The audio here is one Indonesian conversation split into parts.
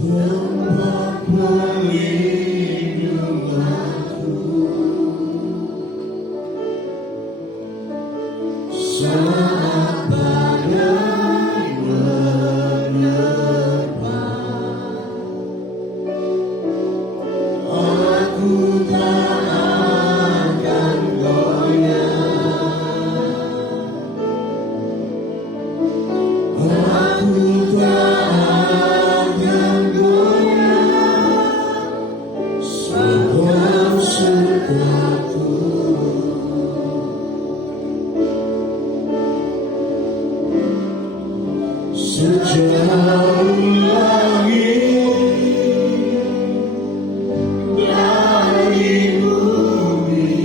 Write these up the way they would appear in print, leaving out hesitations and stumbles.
tempat perlindunganku, saat badai menerpa, aku tak akan goyah, aku tak akan goyah, sebab sertaku. Sejauh langit dari bumi,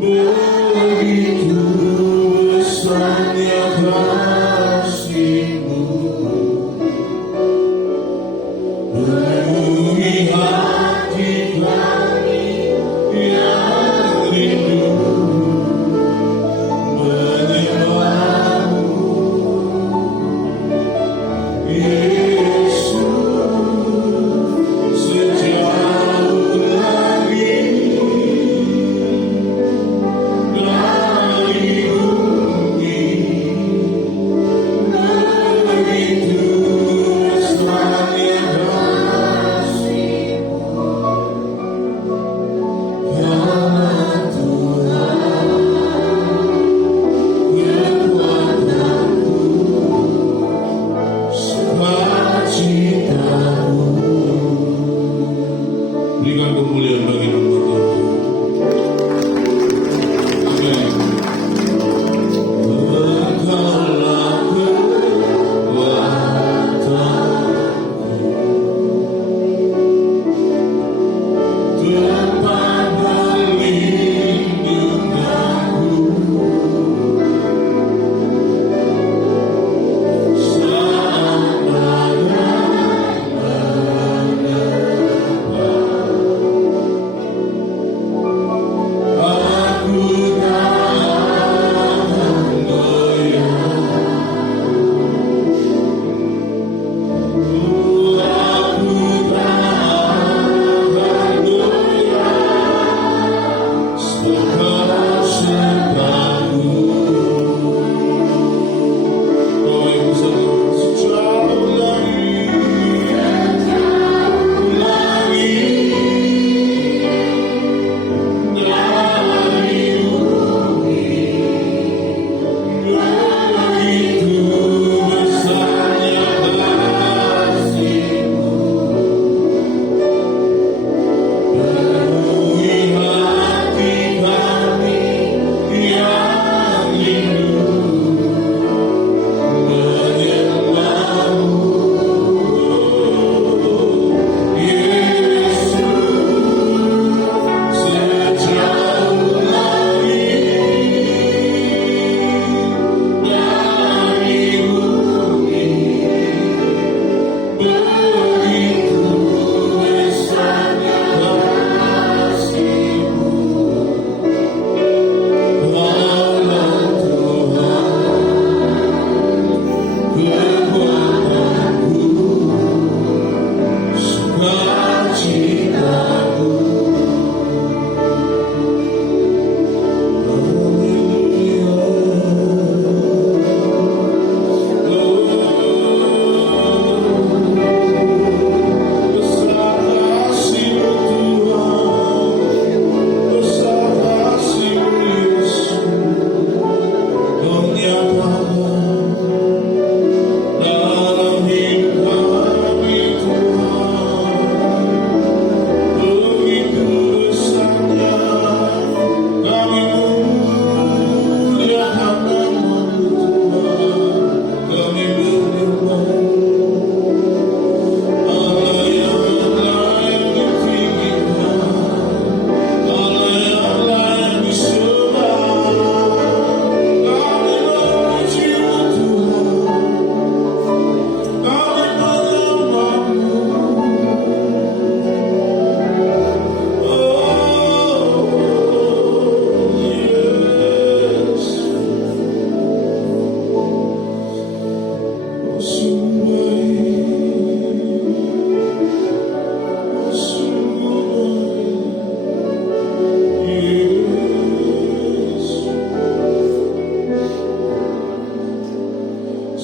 begitu besarnya kasih-Mu, penuhi hati kami yang rindu menyembah-Mu, Yesus. Sejauh langit dari bumi,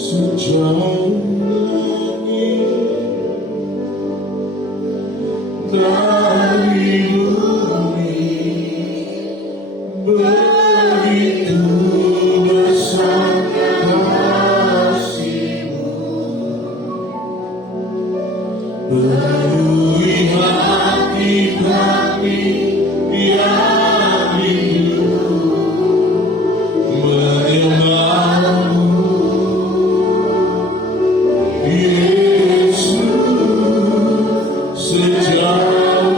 sejauh langit dari bumi, begitu besarnya kasih-Mu. Penuhi hati kami yang rindu menyembah-Mu, Yesus, sejauh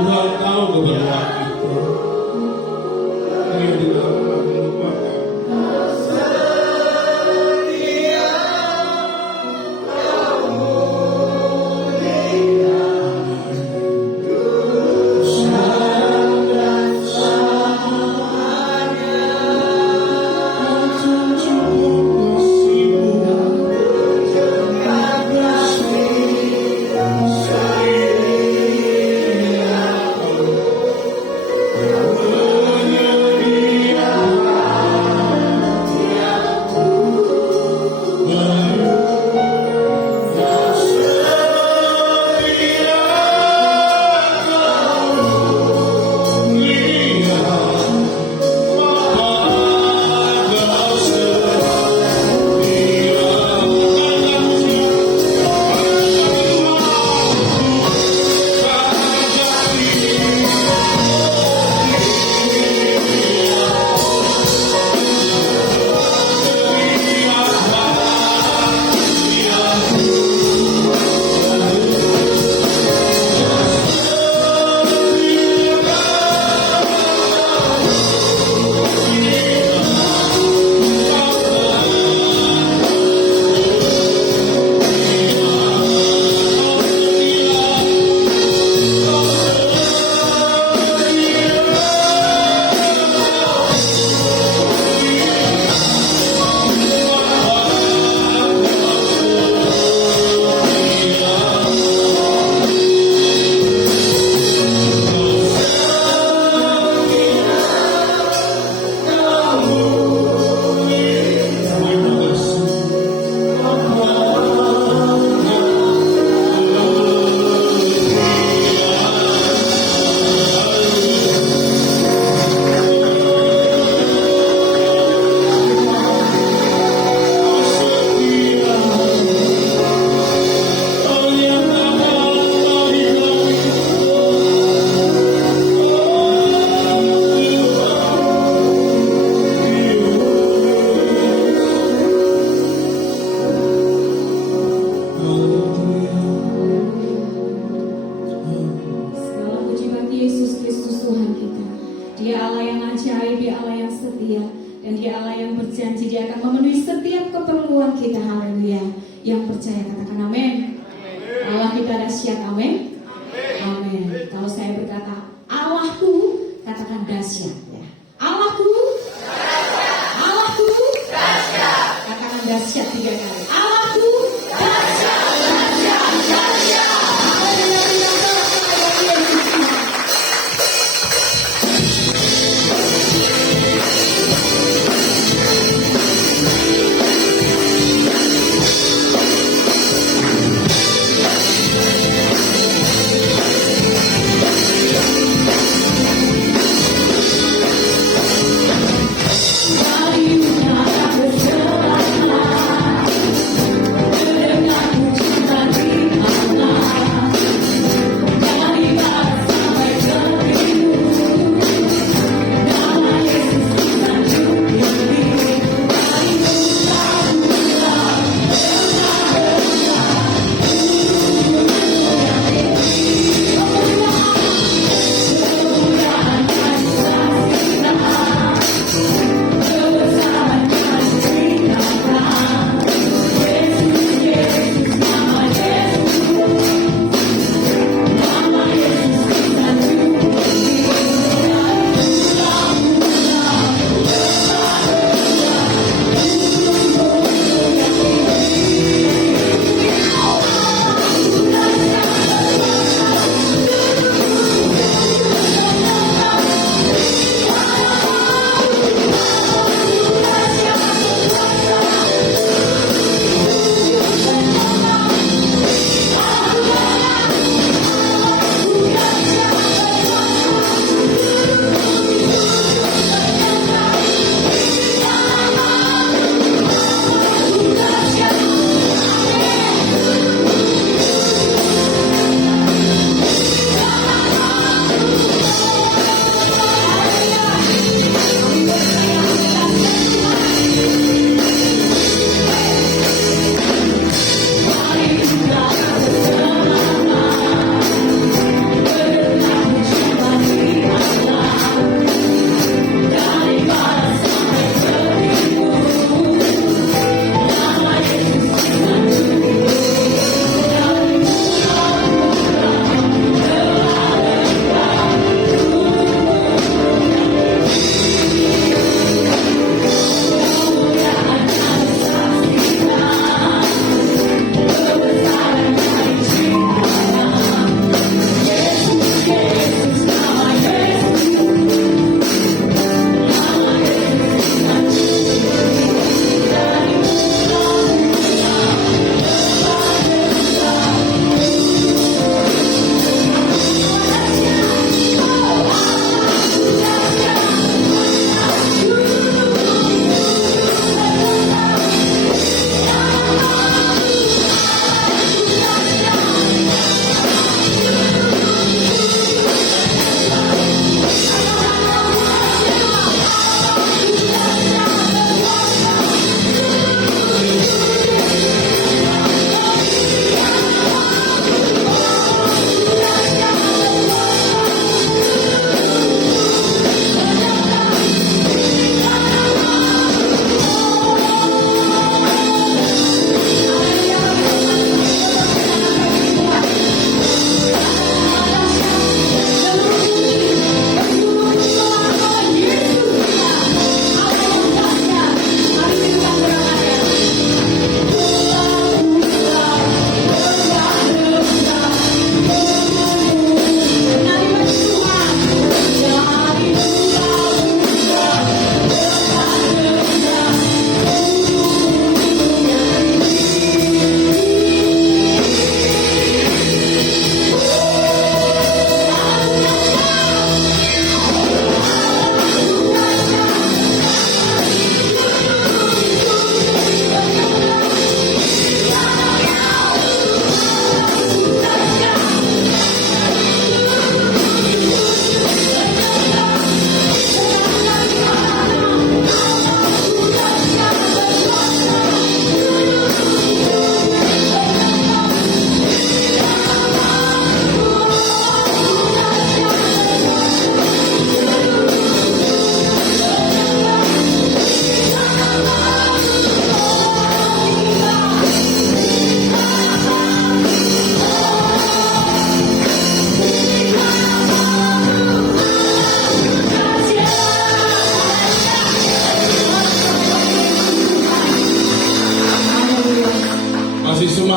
Tuhan tahu kebenaran kita. Dia tidak akan melupakan.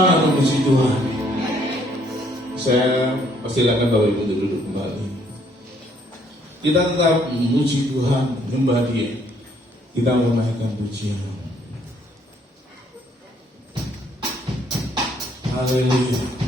Tuhan, puji Tuhan. Saya persilakan Bapak Ibu duduk kembali. Kita tetap memuji Tuhan, menyembah Dia. Kita menaikkan pujian. Haleluya.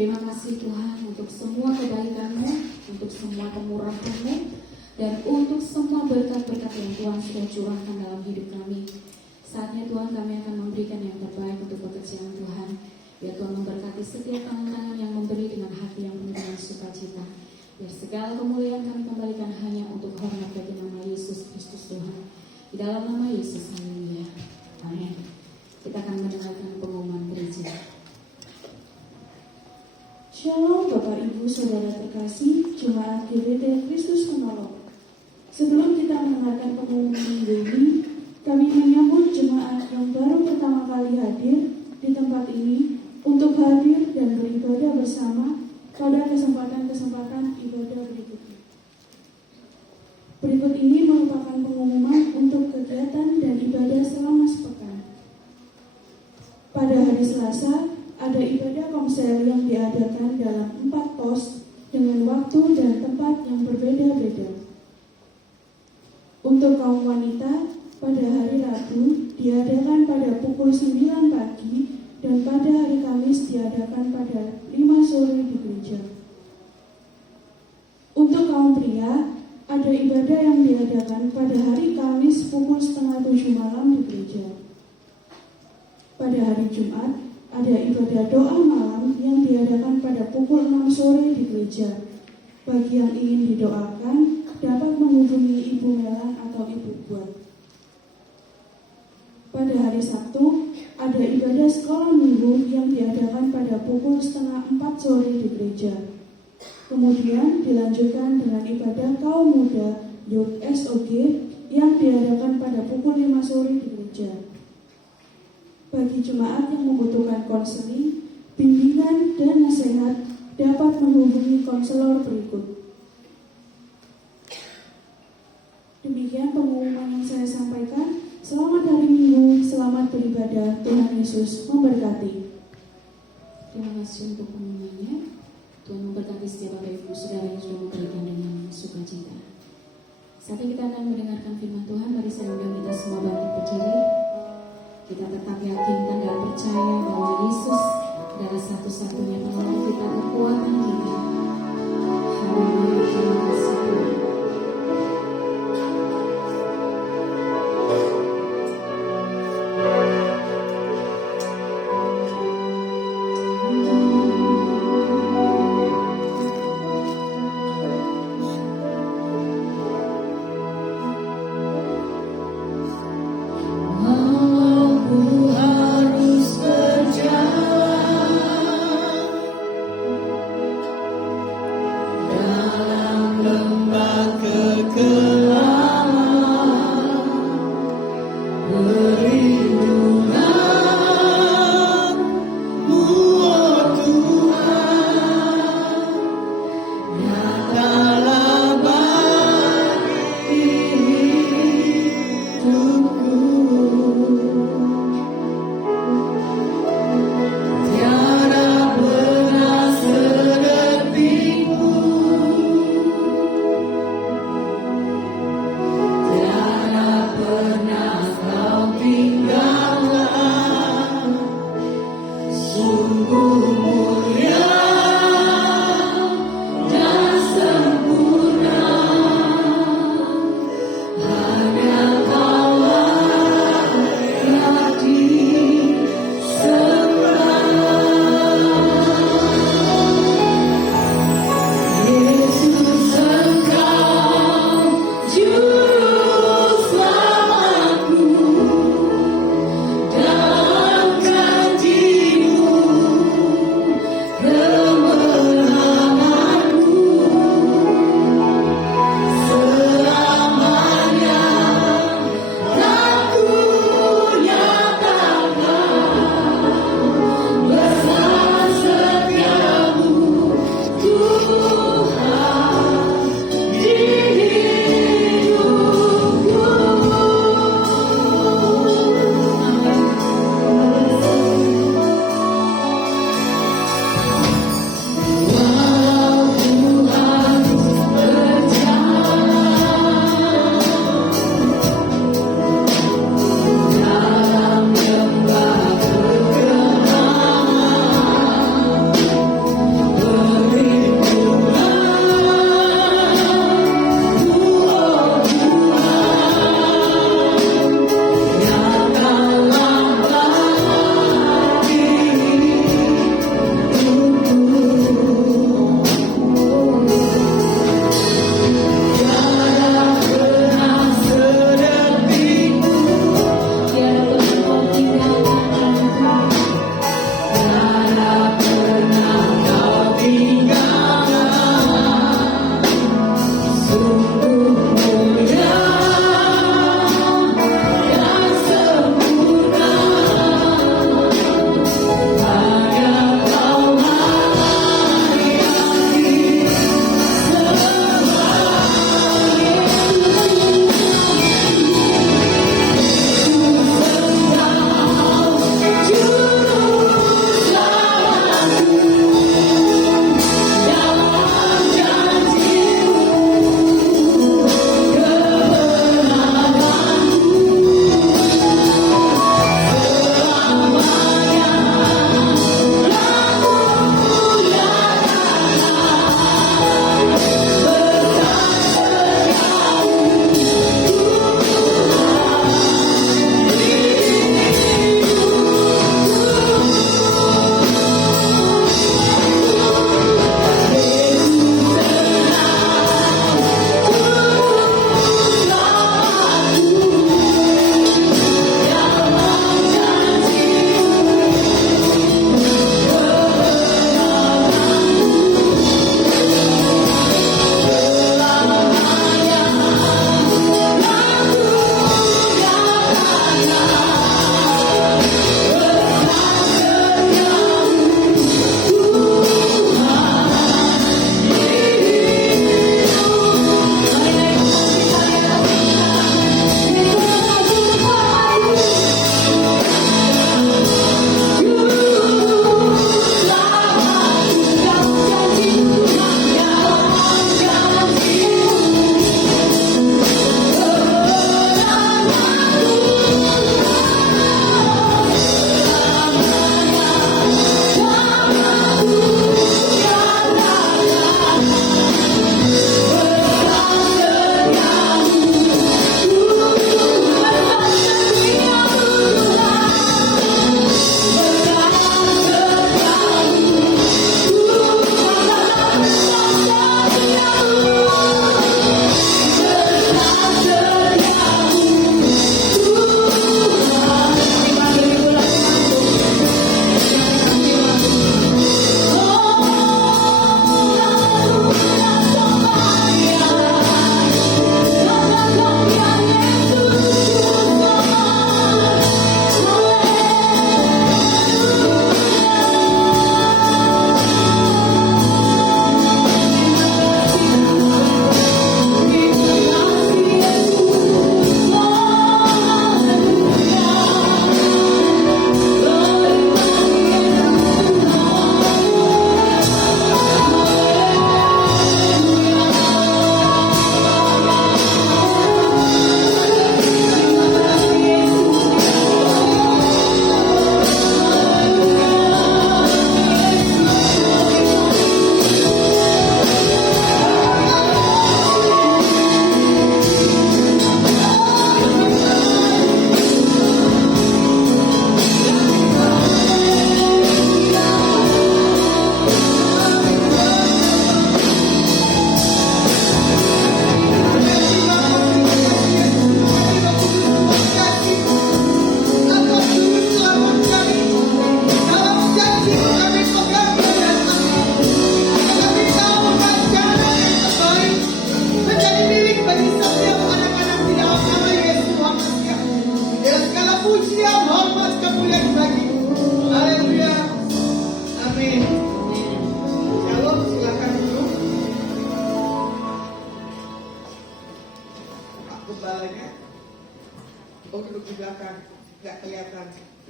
Terima kasih Tuhan untuk semua kebaikan-Mu, untuk semua kemurahan-Mu, dan untuk semua berkat-berkat yang Tuhan sudah curahkan dalam hidup kami. Saatnya Tuhan kami akan memberikan yang terbaik untuk pekerjaan Tuhan. Biar Tuhan memberkati setiap tangan-tangan yang memberi dengan hati yang penuh dengan sukacita. Biar segala kemuliaan kami kembalikan hanya untuk hormat bagi nama Yesus Kristus Tuhan. Di dalam nama Yesus, haleluya. Amin. Kita akan mendengarkan pengumuman gereja. Shalom Bapak Ibu Saudara terkasih, Jemaat GBT Kristus Menolong. Sebelum kita mendengarkan pengumuman minggu ini, kami menyambut jemaat yang baru pertama kali hadir di tempat ini untuk hadir dan beribadah bersama pada kesempatan-kesempatan ibadah berikutnya. Berikut ini merupakan pengumuman untuk kegiatan dan ibadah selama sepekan. Pada hari Selasa, ada ibadah komsel yang diadakan dalam 4 pos dengan waktu dan tempat yang berbeda-beda. Untuk kaum wanita, pada hari Rabu diadakan pada pukul 9 pagi dan pada hari Kamis diadakan pada 5 sore di gereja. Untuk kaum pria, ada ibadah yang diadakan pada hari Kamis pukul 6:30 malam di gereja. Pada hari Jumat, ada ibadah doa malam yang diadakan pada pukul 6 sore di gereja. Bagi yang ingin didoakan, dapat menghubungi Ibu Melan atau Ibu Buat. Pada hari Sabtu, ada ibadah sekolah minggu yang diadakan pada pukul 3:30 sore di gereja. Kemudian dilanjutkan dengan ibadah kaum muda Youth SOG yang diadakan pada pukul 5 sore di gereja. Bagi jemaat yang membutuhkan konseling, bimbingan, dan nasihat dapat menghubungi konselor berikut. Demikian pengumuman yang saya sampaikan. Selamat hari Minggu, selamat beribadah, Tuhan Yesus memberkati. Terima kasih untuk pengumumannya. Tuhan memberkati setiap Bapak Ibu Saudara yang sudah memberikan dengan sukacita. Saatnya kita akan mendengarkan firman Tuhan. Mari saya undang kita semua bangkit berdiri. Kita tetap yakinkan dan percaya bahwa Yesus adalah satu-satunya penolong kita, kekuatan kita. Haleluya, terima kasih Tuhan.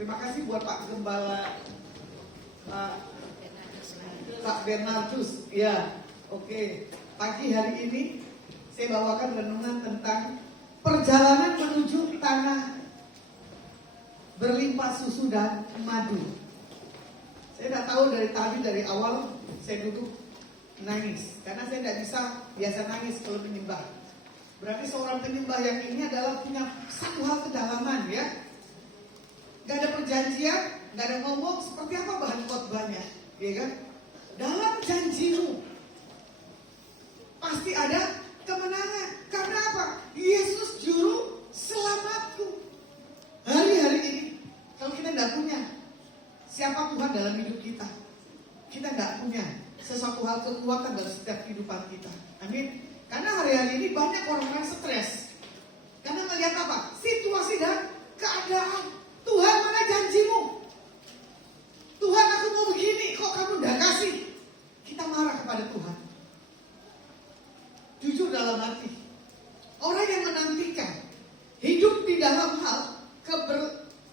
Terima kasih buat Pak Gembala, Pak Bernardus. Ya, oke. Pagi hari ini saya bawakan renungan tentang perjalanan menuju tanah berlimpah susu dan madu. Saya tidak tahu dari awal saya duduk nangis karena saya tidak bisa biasa nangis kalau menyembah. Berarti seorang penyembah yang ini adalah punya satu hal kedalaman, ya. Gak ada perjanjian, gak ada ngomong seperti apa bahan khotbahnya, ya kan? Dalam janjimu pasti ada kemenangan. Karena apa? Yesus juru selamatku. Hari-hari ini kalau kita tidak punya siapa Tuhan dalam hidup kita, kita tidak punya sesuatu hal kekuatan dalam setiap kehidupan kita. Amin. Karena hari-hari ini banyak orang-orang stres. Karena melihat apa? Situasi dan keadaan. Tuhan, mana janjimu? Tuhan, aku mau begini, kok kamu tidak kasih? Kita marah kepada Tuhan. Jujur dalam hati, orang yang menantikan hidup di dalam hal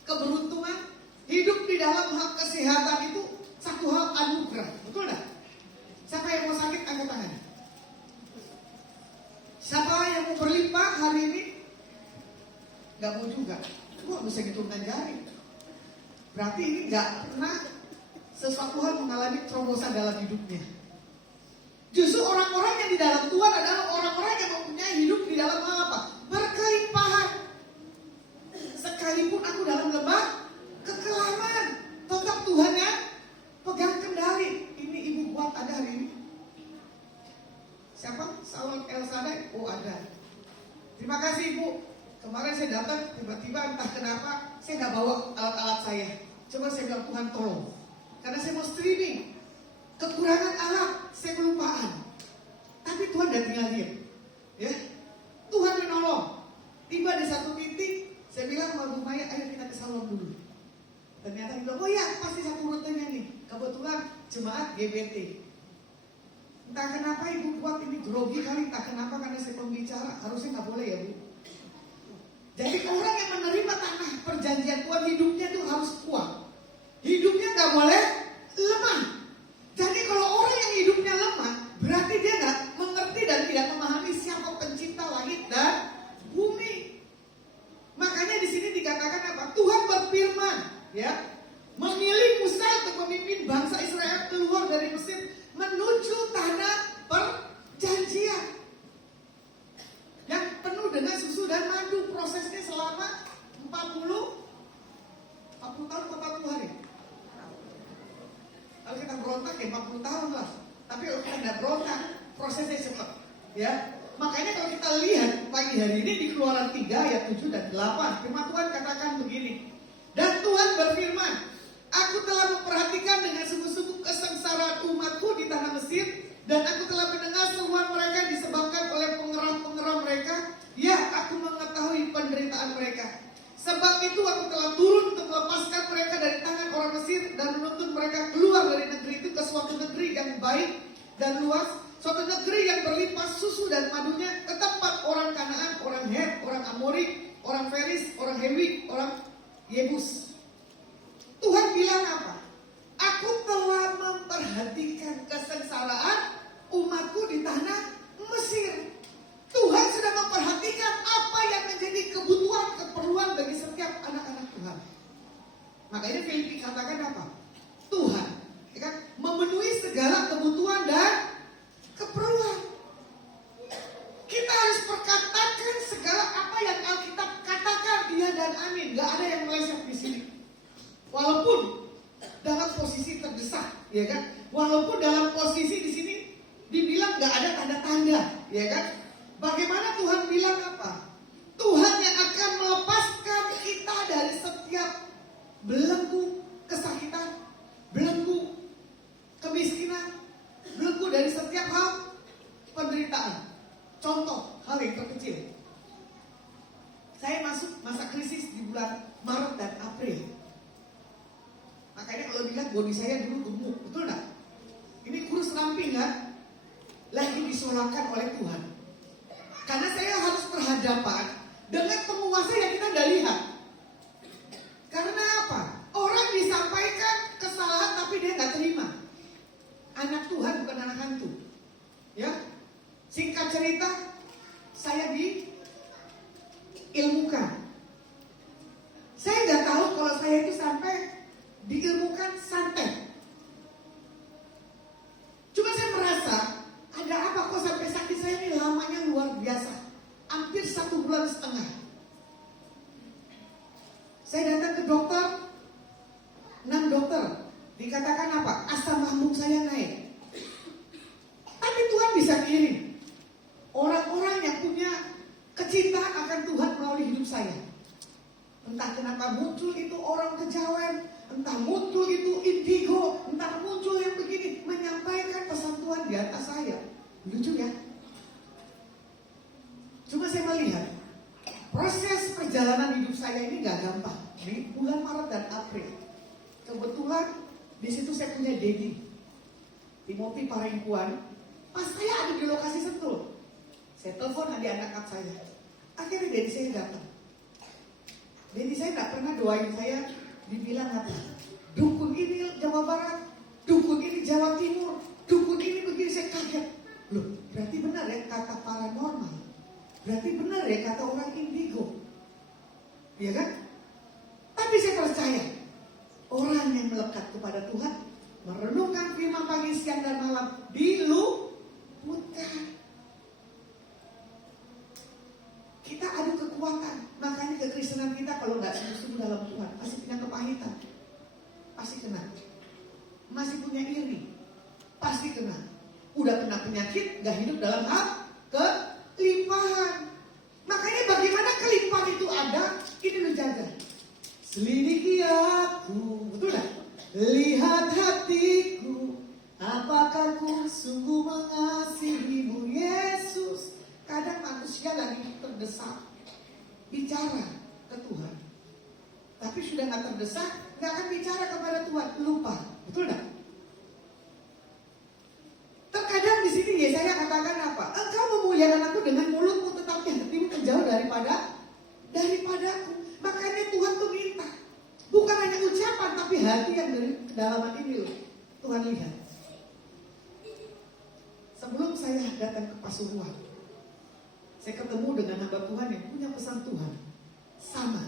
keberuntungan, hidup di dalam hal kesehatan itu satu hal anugerah. Betul tidak? Siapa yang mau sakit, angkat tangan. Siapa yang mau berlimpah hari ini? Gak mau juga. Gua bisa hitungkan jari. Berarti ini gak pernah sesuatu hal mengalami terobosan dalam hidupnya. Justru orang-orang yang di dalam Tuhan adalah orang-orang yang mempunyai hidup di dalam hal apa? Berkelimpahan. Sekalipun aku dalam lembah kekelaman, tetap Tuhan yang pegang kendali. Ini ibu buat ada hari ini. Siapa? Saul El Sadai? Oh ada. Terima kasih ibu. Kemarin saya datang, tiba-tiba entah kenapa saya nggak bawa alat-alat saya. Coba saya bilang Tuhan tolong. Karena saya mau streaming. Kekurangan alat, saya kelupaan. Tapi Tuhan udah tinggal diam. Ya, Tuhan menolong. Tiba di satu titik, saya bilang sama Bu Maya, ayo kita ke salon dulu. Ternyata dia bilang, oh ya pasti satu rutenya nih. Kebetulan jemaat GBT. Entah kenapa ibu buat ini grogi kali, entah kenapa karena saya pembicara. Harusnya nggak boleh ya Bu. Jadi orang yang menerima tanah perjanjian Tuhan hidupnya itu harus kuat. Hidupnya nggak boleh lemah. Jadi kalau orang yang hidupnya lemah, berarti dia nggak mengerti dan tidak memahami siapa pencipta langit dan bumi. Makanya di sini dikatakan apa? Tuhan berfirman, ya, memilih Musa untuk memimpin bangsa Israel keluar dari Mesir menuju tanah perjanjian yang penuh dengan susu dan madu. Prosesnya selama 40 tahun, 40 hari. Kalau kita berontak ya 40 tahun lah. Tapi kalau kita tidak berontak, prosesnya cepat. Ya, makanya kalau kita lihat pagi hari ini di Keluaran 3 ayat 7 dan 8, firman Tuhan katakan begini. Dan Tuhan berfirman, aku telah memperhatikan dengan sungguh-sungguh kesengsaraan umatku di tanah Mesir, dan aku telah mendengar seruan mereka disebabkan oleh pengeram-pengeram mereka. Ya, aku mengetahui penderitaan mereka. Sebab itu aku telah turun untuk melepaskan mereka dari tangan orang Mesir dan menuntun mereka keluar dari negeri itu ke suatu negeri yang baik dan luas, suatu negeri yang berlimpah susu dan madunya, ke tempat orang Kanaan, orang Het, orang Amori, orang Feris, orang Hewi, orang Yebus. Tuhan bilang apa? Aku telah memperhatikan kesengsaraan umatku di tanah Mesir. Tuhan sudah memperhatikan apa yang menjadi kebutuhan, keperluan bagi setiap anak-anak Tuhan. Makanya Filipi katakan apa? Tuhan, ya kan, memenuhi segala kebutuhan dan keperluan. Kita harus perkatakan segala apa yang Alkitab katakan, iya dan amin. Gak ada yang meleset di sini. Walaupun dalam posisi terdesak, ya kan? Walaupun dalam posisi di sini dibilang gak ada tanda-tanda, ya kan? Bagaimana Tuhan bilang apa? Tuhan yang akan melepaskan kita dari setiap belenggu kesakitan, belenggu kemiskinan, belenggu dari setiap hal penderitaan. Contoh hal yang terkecil. Saya masuk masa krisis di bulan Maret dan April. Makanya kalau dilihat bodi saya dulu gemuk, betul enggak? Ini kurus ramping kan? Lagi disolatkan oleh Tuhan. Karena saya harus berhadapan dengan penguasa yang kita tidak lihat. Karena apa? lambung saya naik. Tapi Tuhan bisa kirim orang-orang yang punya kecintaan akan Tuhan melalui hidup saya. Entah kenapa muncul itu orang kejawen, entah muncul itu indigo, entah muncul yang begini, menyampaikan pesan Tuhan di atas saya. Lucu ya? Cuma saya melihat proses perjalanan hidup saya ini gak gampang. Di bulan Maret dan April, kebetulan di situ saya punya Dedi, Timothy Parengkuan. Pas saya ada di lokasi Sentul, saya telepon adik-anak saya. Akhirnya Dedi saya datang. Dedi saya gak pernah doain saya dibilang apa? Dukun ini Jawa Barat, dukun ini Jawa Timur, dukun ini begini. Saya kaget. Loh, berarti benar ya kata paranormal. Berarti benar ya kata orang indigo. Iya kan? Tapi saya percaya orang yang melekat kepada Tuhan, merenungkan firman pagi, siang, dan malam, diluputkan. Kita adu kekuatan. Makanya kekristenan kita kalau nggak sungguh-sungguh dalam Tuhan, pasti punya kepahitan, pasti kena. Masih punya iri, pasti kena. Udah kena penyakit, nggak hidup dalam hal kelimpahan. Makanya bagaimana kelimpahan itu ada, ini lu jaga. Selidiki aku, betul tak? Lihat hatiku, apakah ku sungguh mengasihimu Yesus. Kadang manusia lagi terdesak bicara ke Tuhan, tapi sudah nggak terdesak, nggak akan bicara kepada Tuhan, lupa, betul tak? Terkadang di sini Yesaya katakan apa? Engkau memuliakan aku dengan mulutmu, tetapi hatimu menjauh daripadaku. Makanya Tuhan tuh minta, bukan hanya ucapan, tapi hati yang dari kedalaman ini loh. Tuhan lihat. Sebelum saya datang ke Pasuruan, saya ketemu dengan hamba Tuhan yang punya pesan Tuhan sama.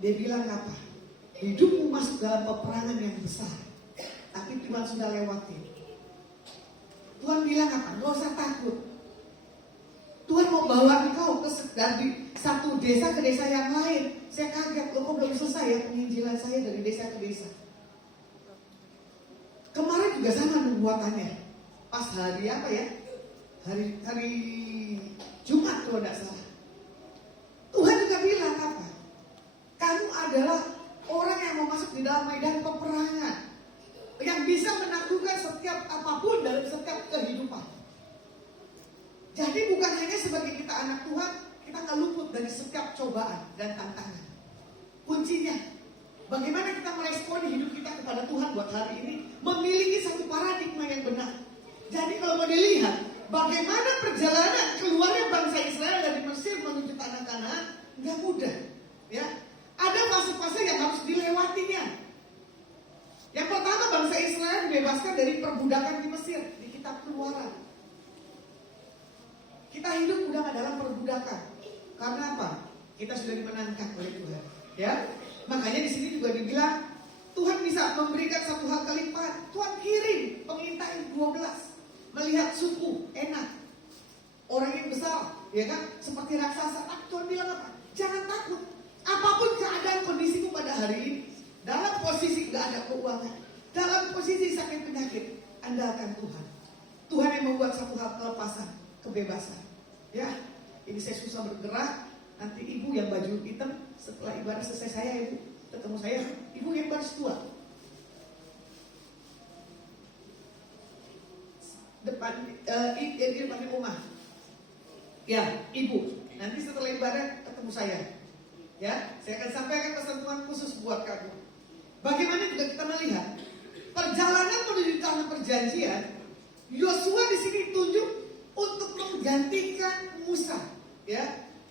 Dia bilang apa? Hidupmu masuk dalam peperangan yang besar, tapi Tuhan sudah lewati. Tuhan bilang apa? Gak usah takut. Tuhan mau bawa engkau dari satu desa ke desa yang lain. Saya kaget, loh kok belum selesai ya penginjilan saya dari desa ke desa. Kemarin juga sama nubuatannya. Pas hari apa ya? Hari Jumat kalau tidak salah. Tuhan juga bilang apa? Kamu adalah orang yang mau masuk di dalam medan peperangan, yang bisa menaklukkan setiap apapun dalam setiap kehidupan. Jadi bukan hanya sebagai kita anak Tuhan, kita nggak luput dari setiap cobaan dan tantangan. Kuncinya, bagaimana kita meresponi hidup kita kepada Tuhan buat hari ini, memiliki satu paradigma yang benar. Jadi kalau mau dilihat, bagaimana perjalanan keluarnya bangsa Israel dari Mesir menuju tanah Kanaan, nggak mudah. Ya, ada fase-fase yang harus dilewatinya. Yang pertama, bangsa Israel dibebaskan dari perbudakan di Mesir, di kitab Keluaran. Kita hidup udah gak dalam perbudakan. Karena apa? Kita sudah dimenangkan oleh Tuhan. Ya, makanya di sini juga dibilang Tuhan bisa memberikan satu hal kelimpahan. Tuhan kirim pengintai 12 melihat suku enak, orang yang besar, ya kan? Seperti raksasa. Tuhan bilang apa? Jangan takut. Apapun keadaan kondisimu pada hari ini, dalam posisi gak ada keuangan, dalam posisi sakit penyakit, andalkan Tuhan. Tuhan yang membuat satu hal kelepasan, kebebasan. Ya, ini saya susah bergerak. Nanti ibu yang baju hitam setelah ibadah selesai saya ibu ketemu saya, ibu yang baris tua. Depan di depan rumah. Ya, ibu. Nanti setelah ibadah ketemu saya. Ya, saya akan sampaikan pesan Tuhan khusus buat kamu. Bagaimana juga kita melihat perjalanan menuju tanah perjanjian, Yosua di sini tunjuk untuk menggantikan Musa. Ya,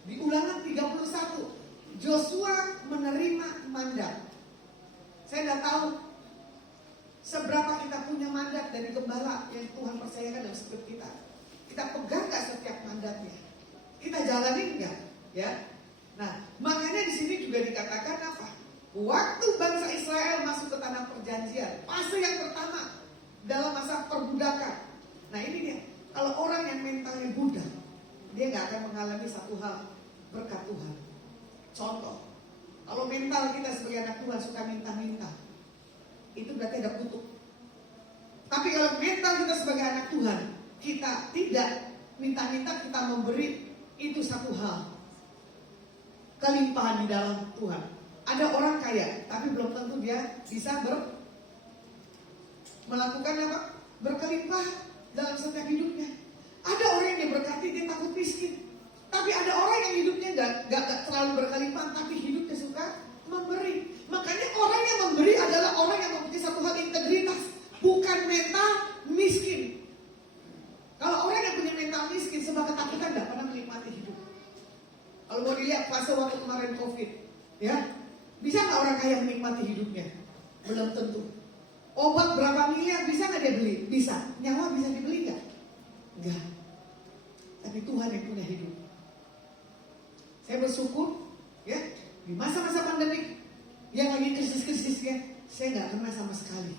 di Ulangan 31, Joshua menerima mandat. Saya tidak tahu seberapa kita punya mandat dari gembala yang Tuhan percayakan dalam hidup kita. Kita pegang nggak setiap mandatnya? Kita jalani nggak? Ya. Nah, makanya di sini juga dikatakan apa? Waktu bangsa Israel masuk ke tanah perjanjian, fase yang pertama dalam masa perbudakan. Nah ini dia, kalau orang yang mentalnya budak, dia nggak akan mengalami satu hal berkat Tuhan. Contoh, kalau mental kita sebagai anak Tuhan suka minta-minta, itu berarti ada kutuk. Tapi kalau mental kita sebagai anak Tuhan, kita tidak minta-minta, kita memberi, itu satu hal. Kelimpahan di dalam Tuhan. Ada orang kaya, tapi belum tentu dia bisa melakukan apa? Berkelimpahan dalam setiap hidupnya. Ada orang yang diberkati, dia takut miskin. Tapi ada orang yang hidupnya gak terlalu berkelimpahan, tapi hidupnya suka memberi. Makanya orang yang memberi adalah orang yang mempunyai satu hal, integritas, bukan mental miskin. Kalau orang yang punya mental miskin, sebab ketakutan gak pernah menikmati hidup. Kalau mau dilihat fase waktu kemarin COVID, ya, bisa nggak orang kaya menikmati hidupnya? Belum tentu. Obat berapa miliar bisa nggak dia beli? Bisa. Nyawa bisa dibeli nggak? Enggak. Tapi Tuhan yang punya hidup. Saya bersyukur, ya, di masa-masa pandemi yang lagi krisis-krisisnya, saya nggak pernah sama sekali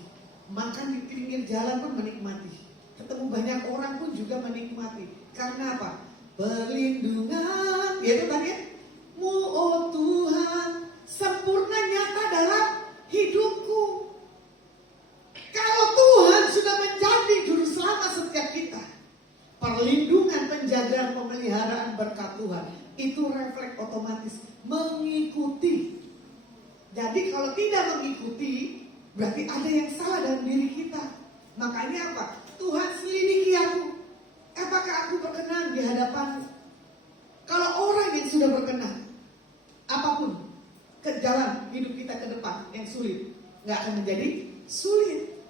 makan di pinggir jalan pun menikmati. Ketemu banyak orang pun juga menikmati. Karena apa? Perlindungan, yaitu tadi ya, mu oh Tuhan, sempurna nyata dalam hidupku. Kalau Tuhan sudah menjadi juru selamat setiap kita, perlindungan, penjagaan, pemeliharaan berkat Tuhan, itu refleks otomatis mengikuti. Jadi kalau tidak mengikuti, berarti ada yang salah dalam diri kita. Makanya apa? Tuhan selidiki aku. Apakah aku berkenan di hadapan? Kalau orang yang sudah berkenan, apapun ke jalan hidup kita ke depan yang sulit, nggak akan menjadi sulit.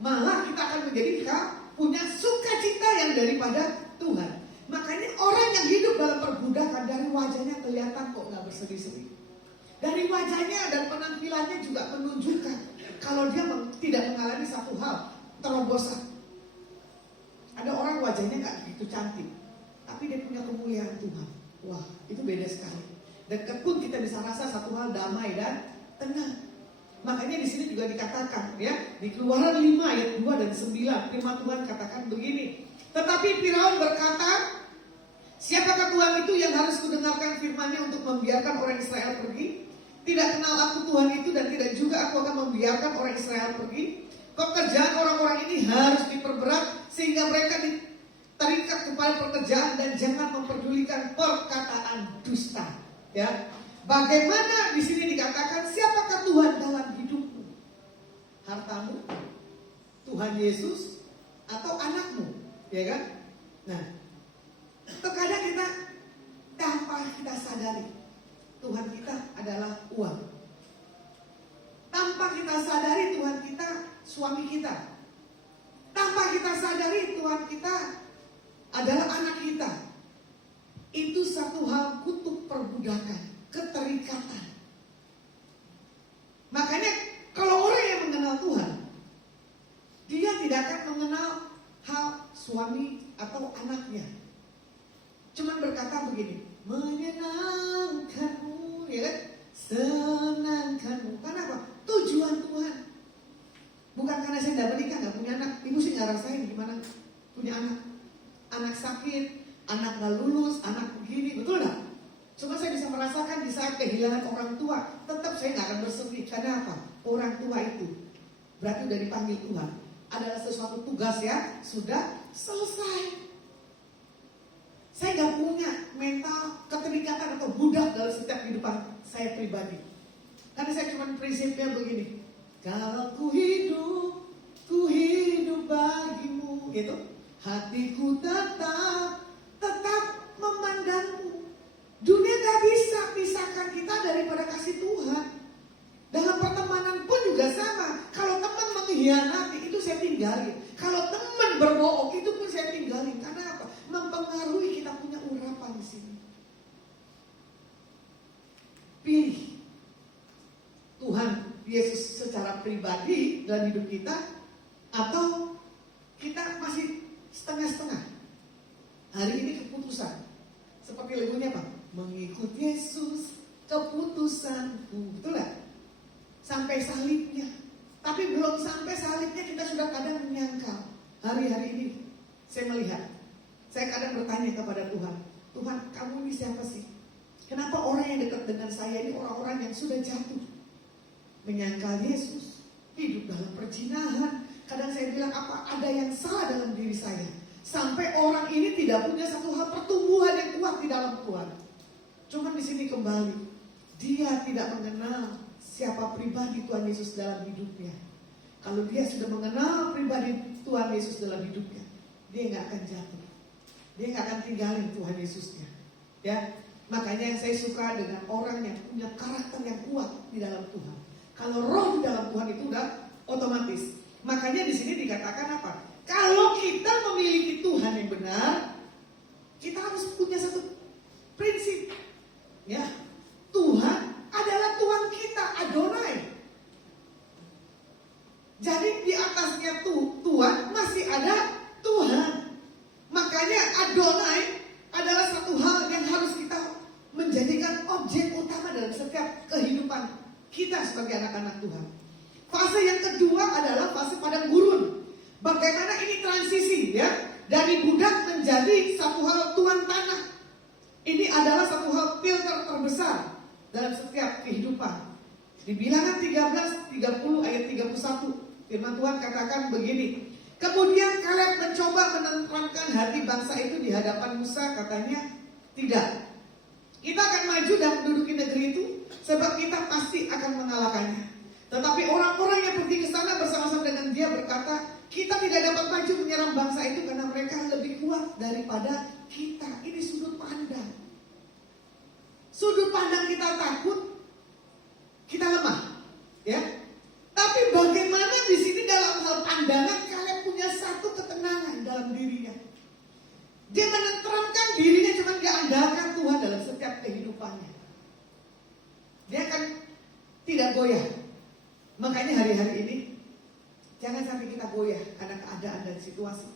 Malah kita akan menjadi punya sukacita yang daripada Tuhan. Makanya orang yang hidup dalam perbudakan, dari wajahnya kelihatan kok nggak berseri-seri. Dari wajahnya dan penampilannya juga menunjukkan kalau dia tidak mengalami satu hal, terobosan. Ada orang wajahnya nggak begitu cantik, tapi dia punya kemuliaan Tuhan. Wah, itu beda sekali. Dekat pun kita bisa rasa satu hal, damai dan tenang. Makanya di sini juga dikatakan, ya, di Keluaran 5 ayat 2 dan 9, firman Tuhan katakan begini. Tetapi Firaun berkata, siapakah Tuhan itu yang harus kudengarkan firman-Nya untuk membiarkan orang Israel pergi? Tidak kenal aku Tuhan itu, dan tidak juga aku akan membiarkan orang Israel pergi. Pekerjaan orang-orang ini harus diperberat sehingga mereka terikat kepada pekerjaan dan jangan memperdulikan perkataan dusta. Ya, bagaimana di sini dikatakan siapakah Tuhan dalam hidupmu? Hartamu, Tuhan Yesus, atau anakmu, ya kan? Nah, terkadang kita tanpa kita sadari Tuhan kita adalah uang. Tanpa kita sadari Tuhan kita suami kita. Tanpa kita sadari Tuhan kita adalah anak kita. Itu satu hal kutub perbudakan, keterikatan. Makanya kalau orang yang mengenal Tuhan, dia tidak akan mengenal hal suami atau anaknya. Cuman berkata begini, menyenangkanmu, ya kan? Senangkanmu. Karena apa? Tujuan Tuhan. Bukan karena saya tidak menikah, nggak punya anak. Ibu sih nggak rasain gimana punya anak. Anak sakit, anak nggak lulus, anak begini, betul nggak? Cuma saya bisa merasakan di saat kehilangan orang tua, tetap saya nggak akan bersedih. Karena apa? Orang tua itu berarti udah dipanggil Tuhan. Adalah sesuatu tugas ya, sudah selesai. Saya nggak punya mental keterikatan atau budak dalam setiap kehidupan saya pribadi. Karena saya cuma prinsipnya begini. Kalau ku hidup bagimu, gitu. Hatiku tetap memandangmu. Dunia gak bisa pisahkan kita daripada kasih Tuhan. Dalam pertemanan pun juga sama. Kalau teman mengkhianati, itu saya tinggalin. Kalau teman berbohong, itu pun saya tinggalin. Karena apa? Mempengaruhi kita punya urapan di sini. Pilih Tuhan Yesus secara pribadi dalam hidup kita, atau kita masih setengah-setengah. Hari ini keputusan. Seperti lagunya apa? Mengikut Yesus keputusanku. Betul gak? Sampai salibnya. Tapi belum sampai salibnya kita sudah kadang menyangkal. Hari-hari ini saya melihat, saya kadang bertanya kepada Tuhan, Tuhan, kamu ini siapa sih? Kenapa orang yang dekat dengan saya ini orang-orang yang sudah jatuh? Menyangkal Yesus, hidup dalam perzinahan, Kadang saya bilang apa? Ada yang salah dalam diri saya. Sampai orang ini tidak punya satu hal pertumbuhan yang kuat di dalam Tuhan. Cuman di sini kembali, dia tidak mengenal siapa pribadi Tuhan Yesus dalam hidupnya. Kalau dia sudah mengenal pribadi Tuhan Yesus dalam hidupnya, dia nggak akan jatuh. Dia nggak akan tinggalin Tuhan Yesusnya. Ya, makanya yang saya suka dengan orang yang punya karakter yang kuat di dalam Tuhan. Kalau roh di dalam Tuhan itu udah otomatis. Makanya di sini dikatakan apa? Kalau kita memiliki Tuhan yang benar, kita harus punya satu prinsip. Ya, Tuhan adalah Tuhan kita, Adonai. Jadi di atasnya Tuhan masih ada Tuhan. Makanya Adonai adalah satu hal yang harus kita menjadikan objek utama dalam setiap kehidupan kita sebagai anak-anak Tuhan. Fase yang kedua adalah fase padang gurun. Bagaimana ini transisi ya, dari budak menjadi satu hal tuan tanah. Ini adalah satu hal filter terbesar dalam setiap kehidupan. Di Bilangan 13:30 ayat 31, firman Tuhan katakan begini. Kemudian Kaleb mencoba menenteramkan hati bangsa itu di hadapan Musa, katanya, tidak. Kita akan maju dan menduduki negeri itu, sebab kita pasti akan mengalahkannya. Tetapi orang-orang yang pergi ke sana bersama-sama dengan dia berkata, kita tidak dapat maju menyerang bangsa itu karena mereka lebih kuat daripada kita. Ini sudut pandang. Sudut pandang kita takut, kita lemah, ya. Tapi bagaimana di sini dalam hal pandangan kalian punya satu ketenangan dalam dirinya. Dia menenteramkan dirinya, cuma dia andalkan Tuhan dalam setiap kehidupannya. Dia akan tidak goyah. Makanya hari-hari ini jangan sampai kita goyah karena keadaan dan situasi.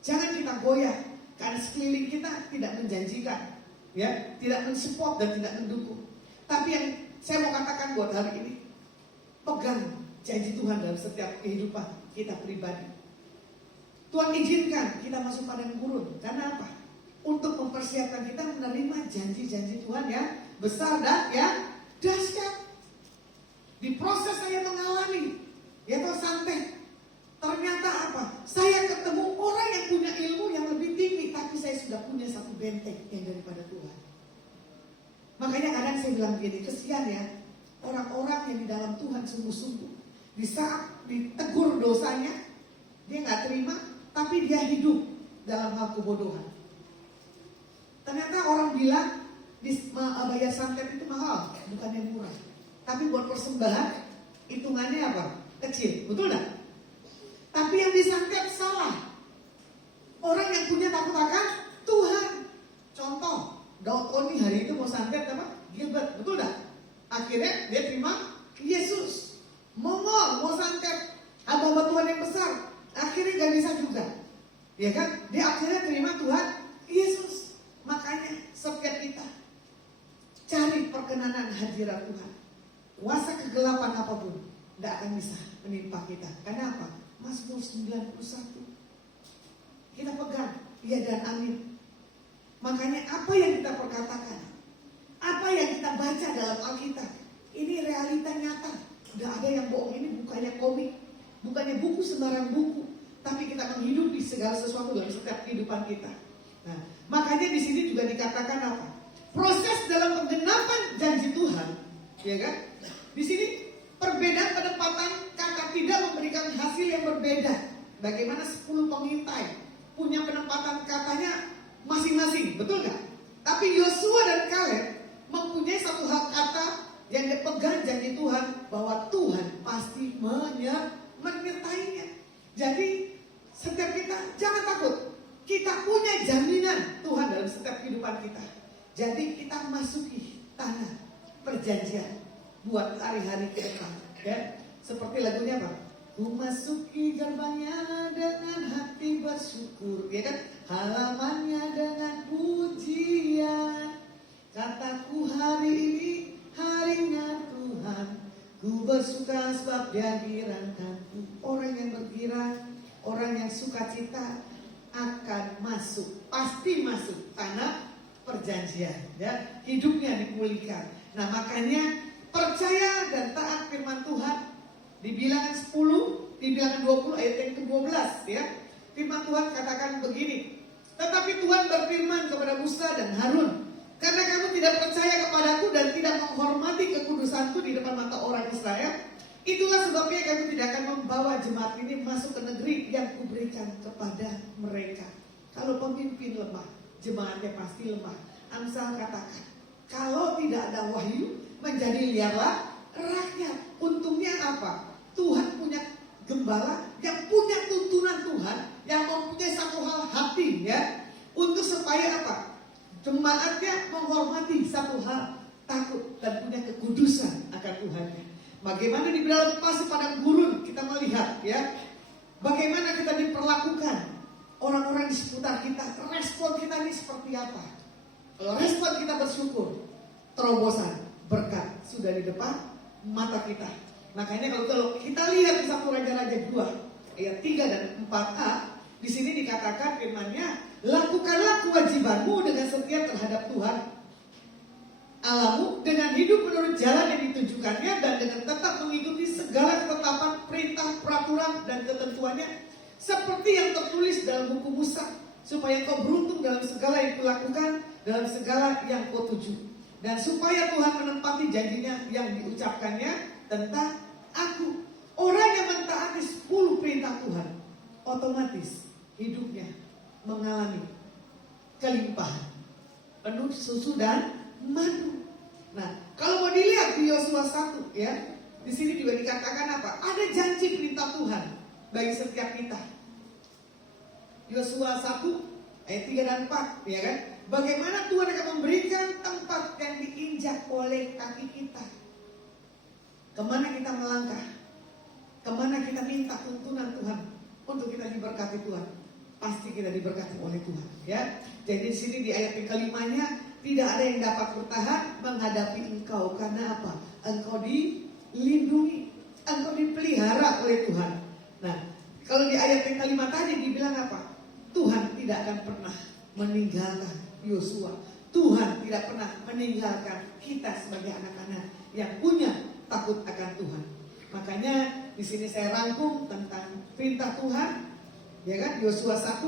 Jangan kita goyah karena sekeliling kita tidak menjanjikan, ya, tidak mensupport dan tidak mendukung. Tapi yang saya mau katakan buat hari ini, pegang janji Tuhan dalam setiap kehidupan kita pribadi. Tuhan izinkan kita masuk padang gurun. Karena apa? Untuk mempersiapkan kita menerima janji-janji Tuhan yang besar dan yang dahsyat. Di proses saya mengalami, ya toh santai. Ternyata apa? Saya ketemu orang yang punya ilmu yang lebih tinggi, tapi saya sudah punya satu benteng yang daripada Tuhan. Makanya kadang saya bilang gini, kesian ya orang-orang yang di dalam Tuhan sungguh-sungguh. Di saat ditegur dosanya, dia nggak terima, tapi dia hidup dalam hal kebodohan. Ternyata orang bilang bayar santet itu mahal, bukan yang murah. Tapi buat persembahan, hitungannya apa? Kecil, betul gak? Tapi yang disantet salah. Orang yang punya takut akan Tuhan. Contoh, Daud Oni hari itu mau santet apa? Gilbert, betul gak? Akhirnya dia terima Yesus. Mongol mau santet hamba Tuhan yang besar, akhirnya gak bisa juga. Ya kan? Dia akhirnya terima Tuhan Yesus. Makanya setiap kita cari perkenanan hadirat Tuhan. Kuasa kegelapan apapun tidak akan bisa menimpa kita. Karena apa? Mazmur 91 kita pegang, iya dan amin. Makanya apa yang kita perkatakan, apa yang kita baca dalam Alkitab, ini realita nyata. Tidak ada yang bohong. Ini bukannya komik, bukannya buku sembarang buku, tapi kita menghidupi segala sesuatu dalam setiap kehidupan kita. Nah, makanya di sini juga dikatakan apa? Proses dalam penggenapan janji Tuhan, ya kan? Di sini perbedaan penempatan kata tidak memberikan hasil yang berbeda. Bagaimana 10 pengintai punya penempatan katanya masing-masing, betul nggak? Tapi Yosua dan Kaleb mempunyai satu hak kata yang dipegang janji Tuhan bahwa Tuhan pasti menyertainya. Jadi setiap kita jangan takut. Kita punya jaminan Tuhan dalam setiap kehidupan kita. Jadi kita masuki tanah perjanjian buat hari-hari ke depan, ya. Seperti lagunya apa? Ku masuki gerbangnya dengan hati bersyukur, ya kan? Halamannya dengan pujian. Kataku hari ini harinya Tuhan. Ku bersuka sebab Dia girakanku. Orang yang bergirang, orang yang sukacita akan masuk, pasti masuk tanah perjanjian, ya. Hidupnya dipulihkan. Nah, makanya percaya dan taat firman Tuhan di Bilangan 10, di di Bilangan 20 ayat yang ke-12 ya. Firman Tuhan katakan begini. Tetapi Tuhan berfirman kepada Musa dan Harun, karena kamu tidak percaya kepadaku dan tidak menghormati kekudusanku di depan mata orang Israel, itulah sebabnya kami tidak akan membawa jemaat ini masuk ke negeri yang kuberikan kepada mereka. Kalau pemimpin lemah, jemaatnya pasti lemah. Amsal katakan, kalau tidak ada wahyu, menjadi liarlah rakyat. Untungnya apa? Tuhan punya gembala yang punya tuntunan Tuhan, yang mempunyai satu hal hati ya, untuk supaya apa? Jemaatnya menghormati satu hal, takut dan punya kekudusan akan Tuhannya. Bagaimana di dalam pasir padang gurun kita melihat ya, bagaimana kita diperlakukan orang-orang di sekitar kita. Respon kita ini seperti apa? Kalau respon kita bersyukur, terobosan berkat sudah di depan mata kita. Makanya kalau kita lihat di 1 Raja-Raja 2 ayat 3 dan 4a, di sini dikatakan firman-Nya, lakukanlah kewajibanmu dengan setia terhadap Tuhan Allahmu, dengan hidup menurut jalan yang ditunjukkannya dan dengan tetap mengikuti segala ketetapan, perintah, peraturan dan ketentuannya seperti yang tertulis dalam buku Musa, supaya kau beruntung dalam segala yang kau lakukan, dalam segala yang kau tuju, dan supaya Tuhan menepati janjinya yang diucapkannya tentang aku. Orang yang mentaati 10 perintah Tuhan, otomatis hidupnya mengalami kelimpahan, penuh susu dan madu. Nah, kalau mau dilihat di Yosua 1 ya, di sini juga dikatakan apa? Ada janji perintah Tuhan bagi setiap kita. Yosua 1 ayat 3 dan 4 ya kan? Bagaimana Tuhan akan memberikan tempat yang diinjak oleh kaki kita. Kemana kita melangkah? Kemana kita minta tuntunan Tuhan untuk kita diberkati Tuhan? Pasti kita diberkati oleh Tuhan ya. Jadi di sini di ayat yang kelimanya, tidak ada yang dapat bertahan menghadapi engkau. Karena apa? Engkau dilindungi, engkau dipelihara oleh Tuhan. Nah, kalau di ayat yang kelima tadi dibilang apa? Tuhan tidak akan pernah meninggalkan Yosua. Tuhan tidak pernah meninggalkan kita sebagai anak-anak yang punya takut akan Tuhan. Makanya di sini saya rangkum tentang perintah Tuhan, ya kan? Yosua 1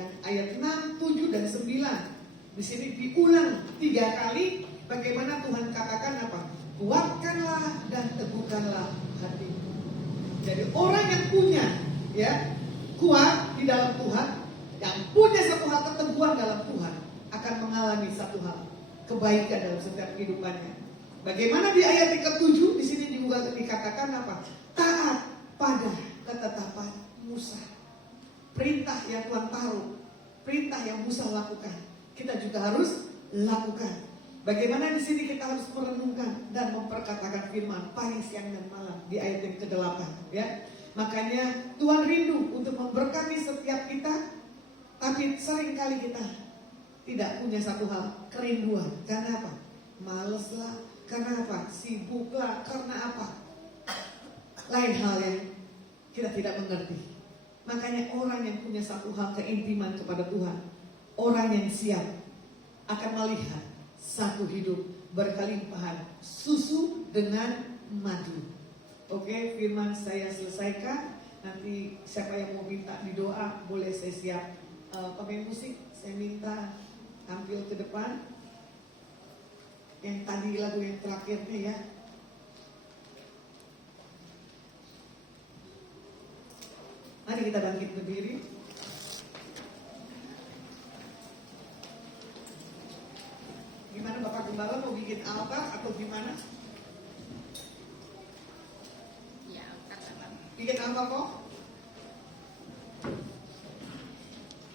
yang ayat 6, 7 dan 9. Di sini diulang 3 kali bagaimana Tuhan katakan apa? Kuatkanlah dan teguhkanlah hatimu. Jadi orang yang punya ya kuat di dalam Tuhan, yang punya satu hal keteguhan dalam Tuhan, akan mengalami satu hal kebaikan dalam setiap kehidupannya. Bagaimana di ayat yang ke-7 di sini juga dikatakan apa? Taat pada ketetapan Musa. Perintah yang Tuhan taruh, perintah yang Musa lakukan, kita juga harus lakukan. Bagaimana di sini kita harus merenungkan dan memperkatakan firman pagi, siang dan malam di ayat yang ke-8 ya. Makanya Tuhan rindu untuk memberkati setiap kita, tapi seringkali kita tidak punya satu hal, kerinduan. Karena apa? Males lah. Karena apa? Sibuk lah. Karena apa? Lain hal yang kita tidak mengerti. Makanya orang yang punya satu hal keintiman kepada Tuhan, orang yang siap akan melihat satu hidup berkelimpahan susu dengan madu. Oke, firman saya selesaikan. Nanti siapa yang mau minta di doa boleh saya siap. Pemain musik saya minta tampil ke depan. Yang tadi lagu yang terakhirnya ya. Mari kita bangkit berdiri. Gimana Bapak Gembala, mau bikin altar atau gimana? Ya, katakan. Bikin altar kok?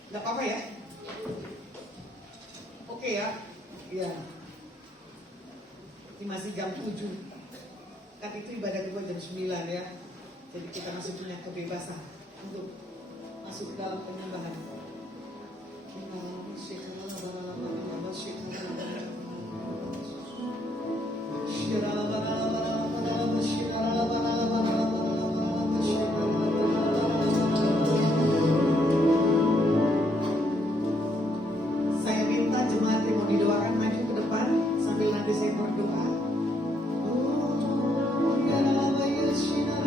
Gak apa-apa ya? Oke ya? Iya. Ini masih jam 7. Kan itu ibadah kedua jam 9 ya. Jadi kita masih punya kebebasan untuk masuk dalam penyembahan. Saya minta jemaat yang mau didoakan maju ke depan sambil nanti saya berdoa. Oh, ya Rabbi, ya Shina,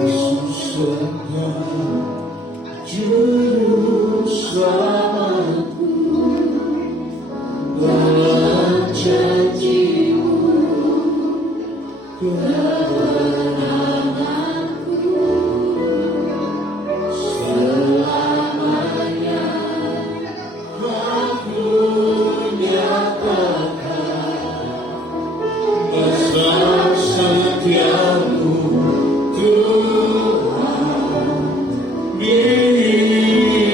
Yesus setia, Juru Selamatku, dalam janji-Mu kemenanganku selamanya. Aku nyatakan besar setiamu Tuhan di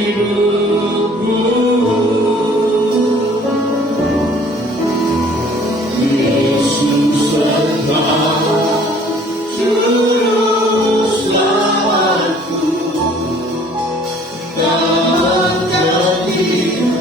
hidupku. Yesus engkau Juru Selamatku, dalam janji-Mu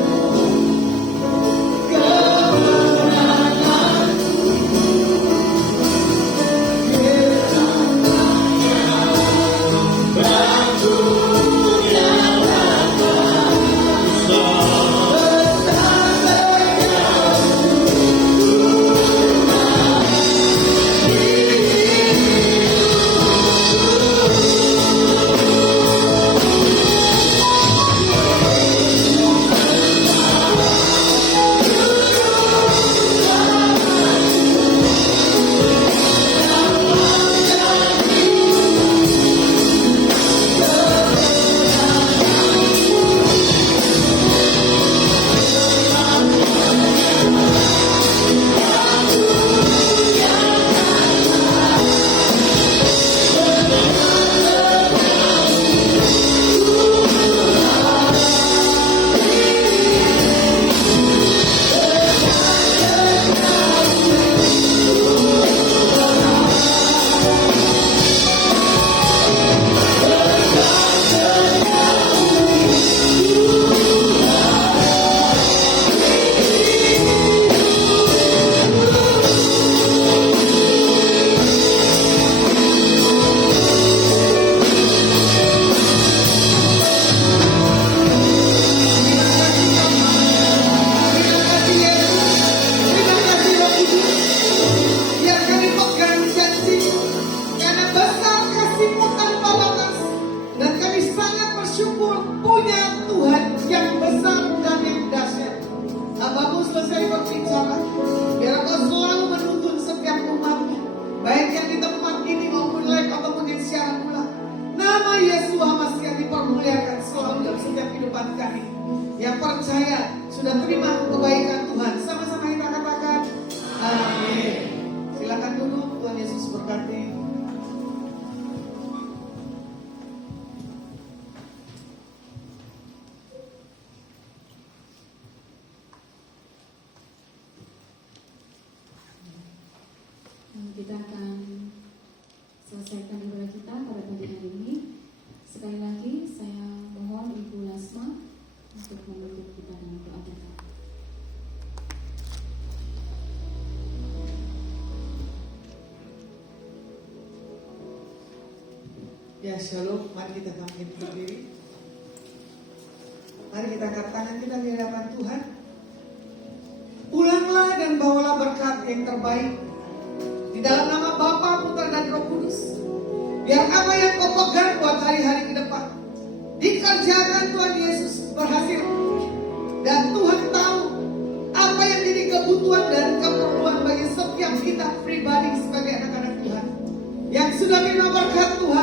yang percaya sudah terima kebaikan Tuhan. Sama-sama kita katakan amin. Silakan duduk, Tuhan Yesus berkati. Kita akan selesaikan ibadah kita pada pagi hari ini. Sekali lagi saya mohon Ibu Lasma untuk menutup kita dengan doa kita. Ya shalom, mari kita bangkit berdiri. Mari kita angkat tangan kita di hadapan Tuhan. Pulanglah dan bawalah berkat yang terbaik di dalam nama Bapa, Putra dan Roh Kudus. Biar apa yang kau pegang buat hari-hari ke depan dikerjakan Tuhan Yesus berhasil. Dan Tuhan tahu apa yang jadi kebutuhan dan keperluan bagi setiap kita pribadi sebagai anak-anak Tuhan yang sudah menerima berkat Tuhan.